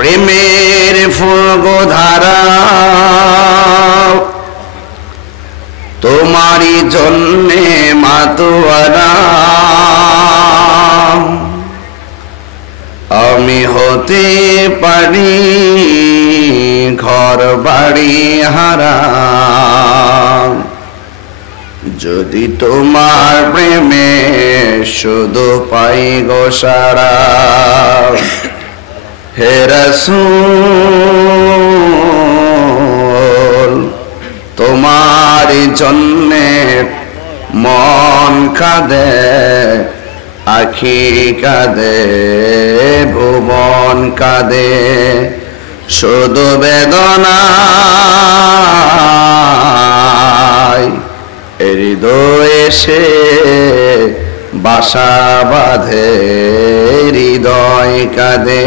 প্রেমের ফুলগোধারা তোমারই জন্যে মাতোয়ারা আমি হতে পারি ঘর বাড়ি হারা যদি তোমার প্রেমে শুধু পাই গো সারা হে রাসূল তোমার জন্যে মন কাঁদে আখি কাঁদে ভুবন কাঁদে শুধু বেদনায় হৃদয়ে সে বাসা বাঁধে হৃদয় কাঁদে।